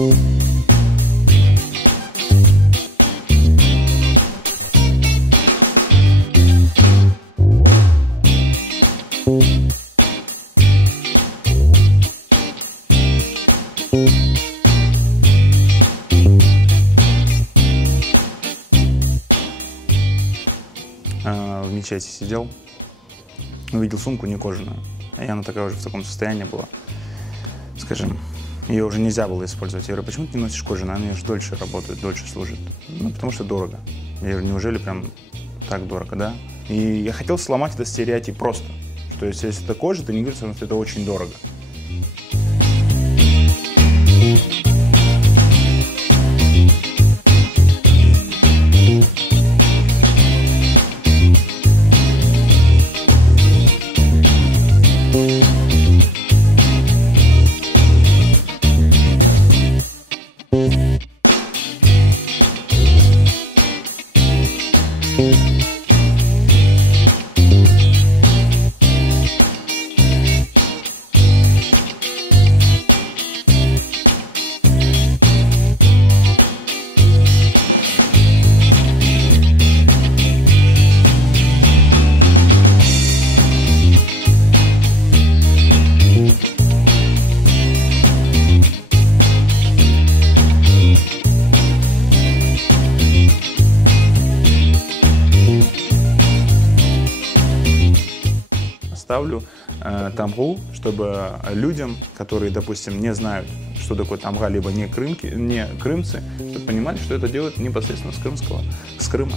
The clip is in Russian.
В мечети сидел, увидел сумку не кожаную, и она такая уже в таком состоянии была, скажем, ее уже нельзя было использовать. Я говорю, почему ты не носишь кожаную? Она же дольше работает, дольше служит. Ну, потому что дорого. Я говорю, неужели прям так дорого, да? И я хотел сломать этот стереотип просто, что если это кожа, то не говорится, что это очень дорого. Ставлю тамгу, чтобы людям, которые, допустим, не знают, что такое тамга, либо не крымцы, чтобы понимали, что это делают непосредственно с Крыма.